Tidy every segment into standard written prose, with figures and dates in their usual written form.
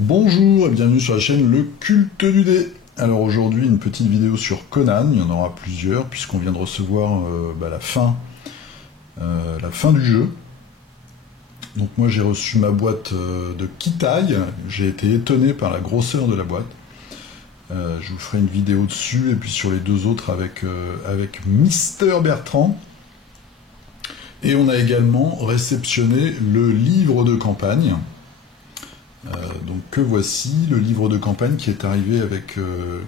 Bonjour et bienvenue sur la chaîne Le Culte du Dé. Alors aujourd'hui une petite vidéo sur Conan, il y en aura plusieurs puisqu'on vient de recevoir la fin du jeu. Donc moi j'ai reçu ma boîte de Kitaï, j'ai été étonné par la grosseur de la boîte. Je vous ferai une vidéo dessus et puis sur les deux autres avec Mister Bertrand. Et on a également réceptionné le livre de campagne. Donc que voici, le livre de campagne qui est arrivé avec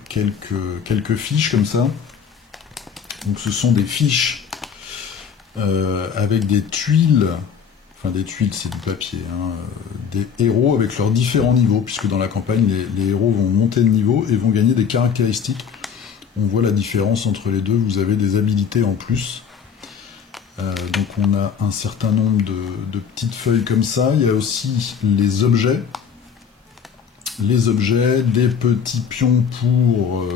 quelques fiches comme ça. Donc ce sont des fiches avec des tuiles, enfin des tuiles c'est du papier, hein, des héros avec leurs différents niveaux, puisque dans la campagne les héros vont monter de niveau et vont gagner des caractéristiques. On voit la différence entre les deux, vous avez des habilités en plus. Donc on a un certain nombre de petites feuilles comme ça. Il y a aussi les objets. Les objets, des petits pions pour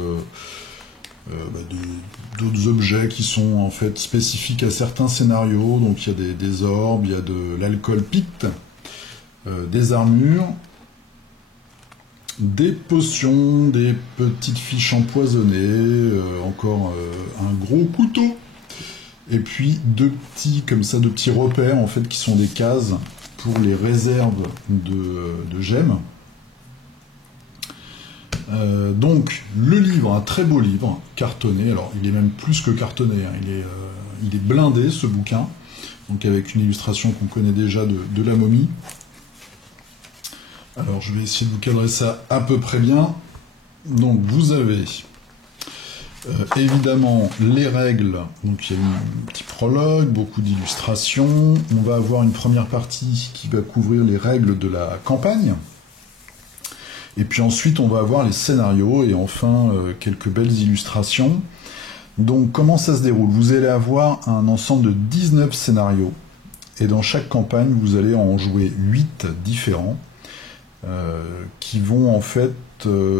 d'autres objets qui sont en fait spécifiques à certains scénarios. Donc il y a des orbes, il y a de l'alcool picte, des armures, des potions, des petites fiches empoisonnées, encore un gros couteau. Et puis deux petits repères en fait qui sont des cases pour les réserves de gemmes. Donc le livre, un très beau livre, cartonné, alors il est même plus que cartonné, hein, il est blindé ce bouquin, donc avec une illustration qu'on connaît déjà de la momie. Alors je vais essayer de vous cadrer ça à peu près bien. Donc vous avez évidemment les règles, donc il y a un petit prologue, beaucoup d'illustrations. On va avoir une première partie qui va couvrir les règles de la campagne. Et puis ensuite on va avoir les scénarios et enfin quelques belles illustrations. Donc comment ça se déroule? Vous allez avoir un ensemble de 19 scénarios et dans chaque campagne vous allez en jouer 8 différents qui vont en fait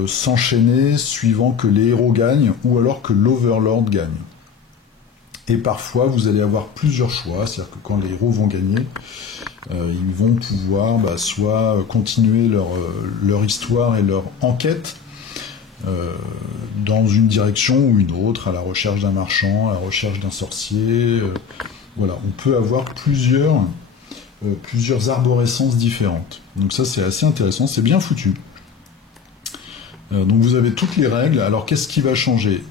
s'enchaîner suivant que les héros gagnent ou alors que l'Overlord gagne. Et parfois vous allez avoir plusieurs choix, c'est-à-dire que quand les héros vont gagner, ils vont pouvoir soit continuer leur histoire et leur enquête dans une direction ou une autre, à la recherche d'un marchand, à la recherche d'un sorcier. Voilà, on peut avoir plusieurs arborescences différentes. Donc ça c'est assez intéressant, c'est bien foutu. Donc vous avez toutes les règles. Alors qu'est-ce qui va changer?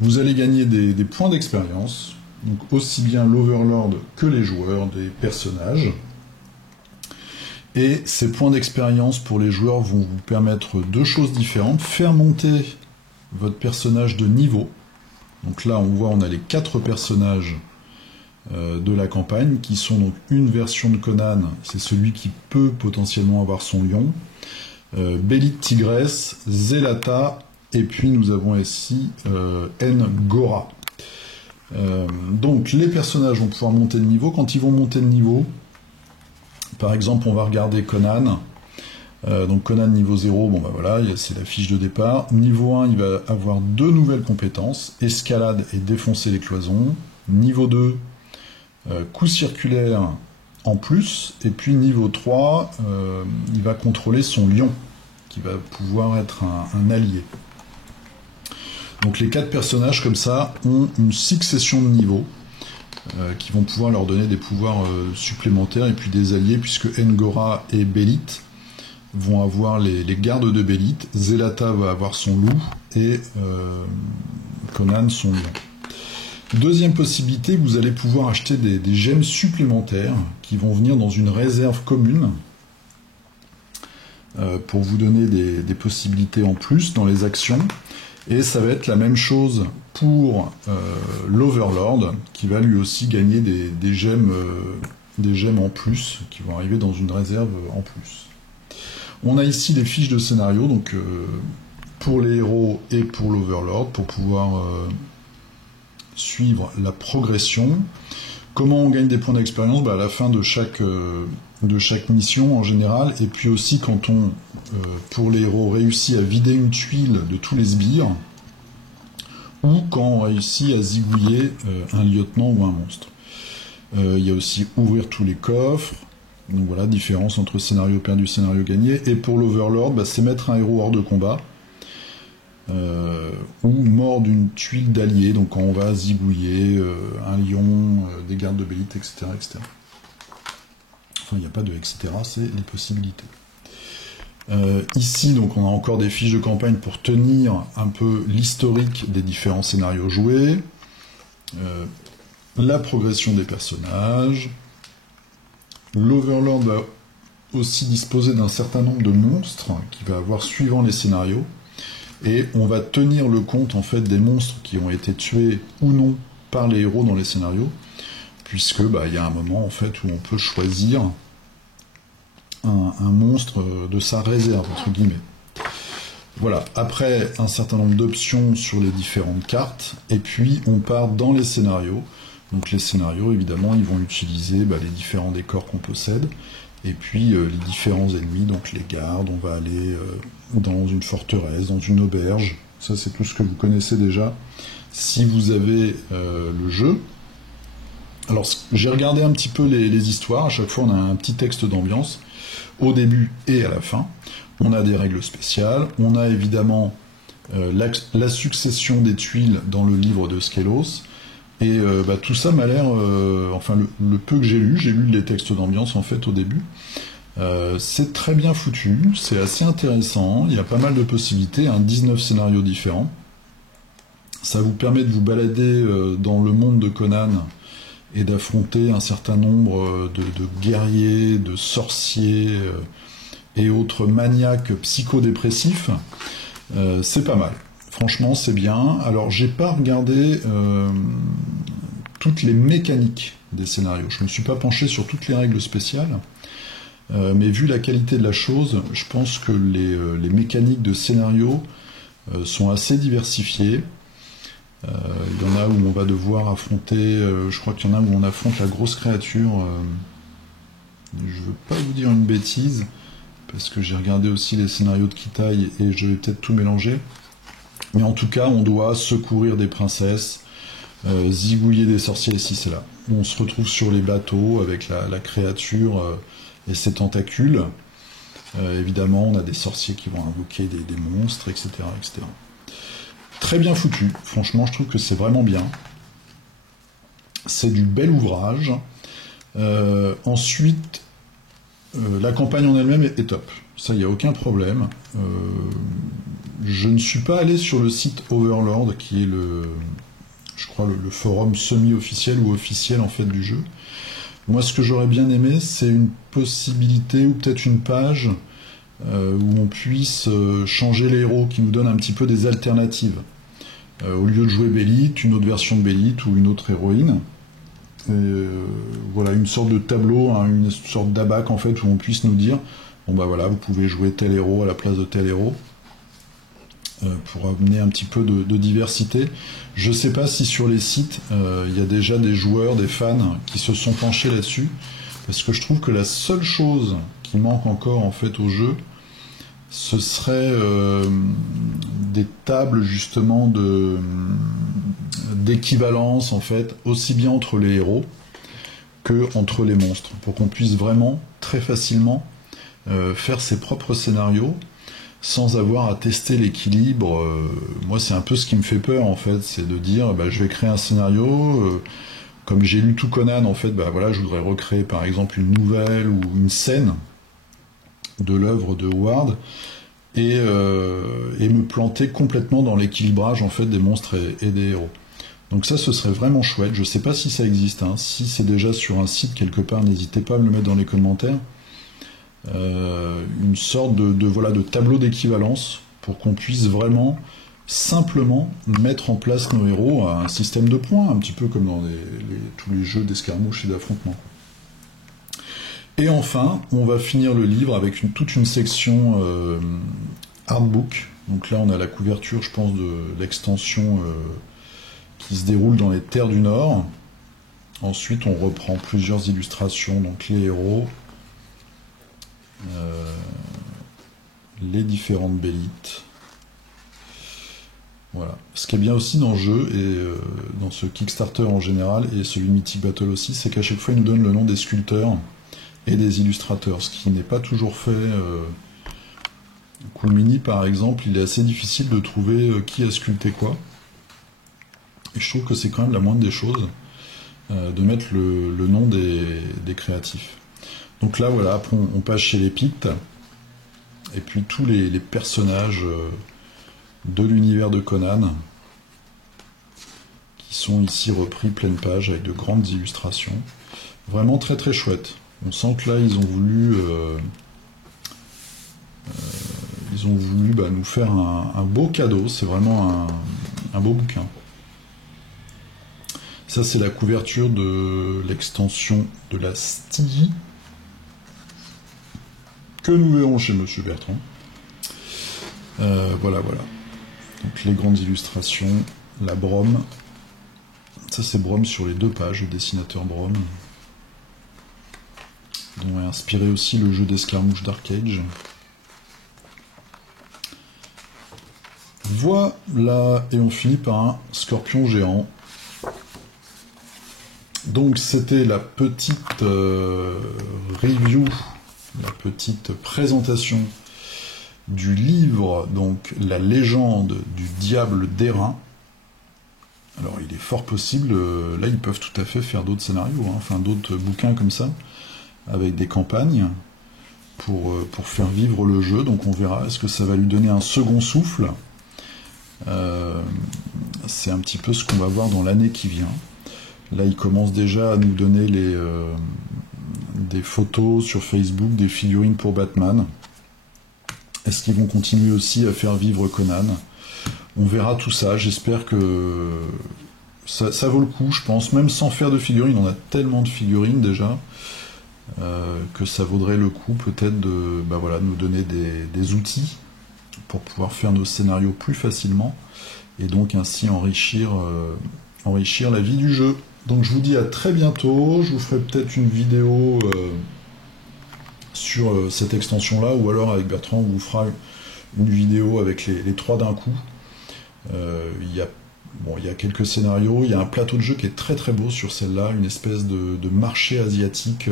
Vous allez gagner des points d'expérience, donc aussi bien l'Overlord que les joueurs, des personnages. Et ces points d'expérience pour les joueurs vont vous permettre deux choses différentes. Faire monter votre personnage de niveau. Donc là on voit on a les 4 personnages de la campagne qui sont donc une version de Conan, c'est celui qui peut potentiellement avoir son lion. Belit Tigresse, Zelata, et puis nous avons ici N'Gora. Donc les personnages vont pouvoir monter de niveau. Quand ils vont monter de niveau, par exemple on va regarder Conan. Donc Conan niveau 0, bon voilà, c'est la fiche de départ. Niveau 1, il va avoir 2 nouvelles compétences, escalade et défoncer les cloisons. Niveau 2, coup circulaire en plus, et puis niveau 3, il va contrôler son lion, qui va pouvoir être un allié. Donc les 4 personnages comme ça ont une succession de niveaux, qui vont pouvoir leur donner des pouvoirs supplémentaires, et puis des alliés, puisque N'Gora et Belit vont avoir les gardes de Belit, Zelata va avoir son loup, et Conan son lion. Deuxième possibilité, vous allez pouvoir acheter des gemmes supplémentaires qui vont venir dans une réserve commune pour vous donner des possibilités en plus dans les actions. Et ça va être la même chose pour l'Overlord qui va lui aussi gagner des gemmes en plus qui vont arriver dans une réserve en plus. On a ici les fiches de scénario donc pour les héros et pour l'Overlord pour pouvoir suivre la progression. Comment on gagne des points d'expérience? À la fin de chaque mission en général, et puis aussi quand on, pour les héros, réussit à vider une tuile de tous les sbires, ou quand on réussit à zigouiller un lieutenant ou un monstre. Il y a aussi ouvrir tous les coffres, Donc voilà, différence entre scénario perdu, scénario gagné. Et pour l'Overlord, c'est mettre un héros hors de combat, ou mort d'une tuile d'alliés, donc quand on va zigouiller un lion, des gardes de bélite, etc., etc. Enfin, il n'y a pas de etc., c'est les possibilités. Ici, donc, on a encore des fiches de campagne pour tenir un peu l'historique des différents scénarios joués, la progression des personnages. L'Overlord va aussi disposer d'un certain nombre de monstres qu'il va avoir suivant les scénarios, et on va tenir le compte en fait des monstres qui ont été tués ou non par les héros dans les scénarios, puisque y a un moment en fait où on peut choisir un monstre de sa réserve, entre guillemets. Voilà, après un certain nombre d'options sur les différentes cartes, et puis on part dans les scénarios. Donc les scénarios, évidemment, ils vont utiliser les différents décors qu'on possède, et puis les différents ennemis, donc les gardes, on va aller dans une forteresse, dans une auberge. Ça, c'est tout ce que vous connaissez déjà si vous avez le jeu. Alors, j'ai regardé un petit peu les histoires. À chaque fois, on a un petit texte d'ambiance, au début et à la fin. On a des règles spéciales. On a évidemment la succession des tuiles dans le livre de Skelos. Et tout ça m'a l'air, enfin le peu que j'ai lu les textes d'ambiance en fait au début. C'est très bien foutu, c'est assez intéressant, il y a pas mal de possibilités, 19 scénarios différents. Ça vous permet de vous balader dans le monde de Conan et d'affronter un certain nombre de guerriers, de sorciers et autres maniaques psychodépressifs. C'est pas mal. Franchement, c'est bien. Alors, j'ai pas regardé toutes les mécaniques des scénarios. Je me suis pas penché sur toutes les règles spéciales, mais vu la qualité de la chose, je pense que les mécaniques de scénario sont assez diversifiées. Il y en a où on va devoir affronter, je crois qu'il y en a où on affronte la grosse créature. Je veux pas vous dire une bêtise, parce que j'ai regardé aussi les scénarios de Kitai et je vais peut-être tout mélanger. Mais en tout cas, on doit secourir des princesses, zigouiller des sorciers ici, c'est là. On se retrouve sur les bateaux avec la créature et ses tentacules. Évidemment, on a des sorciers qui vont invoquer des monstres, etc., etc. Très bien foutu. Franchement, je trouve que c'est vraiment bien. C'est du bel ouvrage. Ensuite, la campagne en elle-même est top. Ça, il n'y a aucun problème. Je ne suis pas allé sur le site Overlord, qui est je crois, le forum semi-officiel ou officiel en fait du jeu. Moi, ce que j'aurais bien aimé, c'est une possibilité ou peut-être une page où on puisse changer les héros, qui nous donne un petit peu des alternatives. Au lieu de jouer Bélite, une autre version de Bélite ou une autre héroïne. Voilà, une sorte de tableau, une sorte d'abac en fait, où on puisse nous dire bon voilà, vous pouvez jouer tel héros à la place de tel héros. Pour amener un petit peu de diversité. Je ne sais pas si sur les sites, il y a déjà des joueurs, des fans qui se sont penchés là-dessus, parce que je trouve que la seule chose qui manque encore en fait au jeu, ce serait des tables justement d'équivalence en fait, aussi bien entre les héros que entre les monstres, pour qu'on puisse vraiment très facilement faire ses propres scénarios sans avoir à tester l'équilibre. Moi, c'est un peu ce qui me fait peur, en fait, c'est de dire, je vais créer un scénario, comme j'ai lu tout Conan, en fait, voilà, je voudrais recréer, par exemple, une nouvelle ou une scène de l'œuvre de Howard, et me planter complètement dans l'équilibrage, en fait, des monstres et des héros. Donc ça, ce serait vraiment chouette. Je sais pas si ça existe, si c'est déjà sur un site quelque part, n'hésitez pas à me le mettre dans les commentaires. Une sorte de tableau d'équivalence pour qu'on puisse vraiment simplement mettre en place nos héros à un système de points, un petit peu comme dans tous les jeux d'escarmouche et d'affrontement. Et enfin, on va finir le livre avec toute une section artbook. Donc là, on a la couverture, je pense, de l'extension qui se déroule dans les terres du Nord. Ensuite, on reprend plusieurs illustrations, donc les héros, les différentes bélites. Voilà. Ce qui est bien aussi dans le jeu, et dans ce Kickstarter en général, et celui Mythic Battle aussi, c'est qu'à chaque fois, il nous donne le nom des sculpteurs et des illustrateurs, ce qui n'est pas toujours fait. Cool Mini, par exemple, il est assez difficile de trouver qui a sculpté quoi. Et je trouve que c'est quand même la moindre des choses de mettre le nom des créatifs. Donc là, voilà, après on passe chez les Pictes, et puis tous les personnages de l'univers de Conan, qui sont ici repris pleine page avec de grandes illustrations. Vraiment très très chouette. On sent que là, ils ont voulu nous faire un beau cadeau. C'est vraiment un beau bouquin. Ça, c'est la couverture de l'extension de la Stilly que nous verrons chez Monsieur Bertrand. Voilà. Donc les grandes illustrations, la Brome. Ça, c'est Brome sur les 2 pages, le dessinateur Brome, dont est inspiré aussi le jeu d'escarmouche Dark Age. Voilà, et on finit par un scorpion géant. Donc c'était la petite review, la petite présentation du livre, donc La légende du diable d'airain. Alors il est fort possible, là ils peuvent tout à fait faire d'autres scénarios, enfin d'autres bouquins comme ça, avec des campagnes, pour faire vivre le jeu, donc on verra, est-ce que ça va lui donner un second souffle. C'est un petit peu ce qu'on va voir dans l'année qui vient. Là, il commence déjà à nous donner des photos sur Facebook, des figurines pour Batman. Est-ce qu'ils vont continuer aussi à faire vivre Conan? On verra tout ça. J'espère que ça vaut le coup, je pense. Même sans faire de figurines, on a tellement de figurines déjà, que ça vaudrait le coup peut-être de nous donner des outils pour pouvoir faire nos scénarios plus facilement et donc ainsi enrichir la vie du jeu. Donc je vous dis à très bientôt, je vous ferai peut-être une vidéo sur cette extension-là, ou alors avec Bertrand, on vous fera une vidéo avec les 3 d'un coup. Il y a quelques scénarios, il y a un plateau de jeu qui est très très beau sur celle-là, une espèce de marché asiatique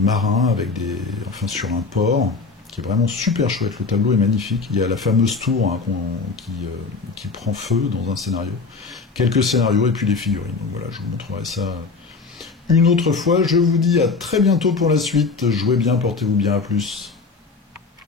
marin, sur un port, qui est vraiment super chouette, le tableau est magnifique. Il y a la fameuse tour qui prend feu dans un scénario. Quelques scénarios et puis les figurines. Donc voilà, je vous montrerai ça une autre fois. Je vous dis à très bientôt pour la suite. Jouez bien, portez-vous bien, à plus.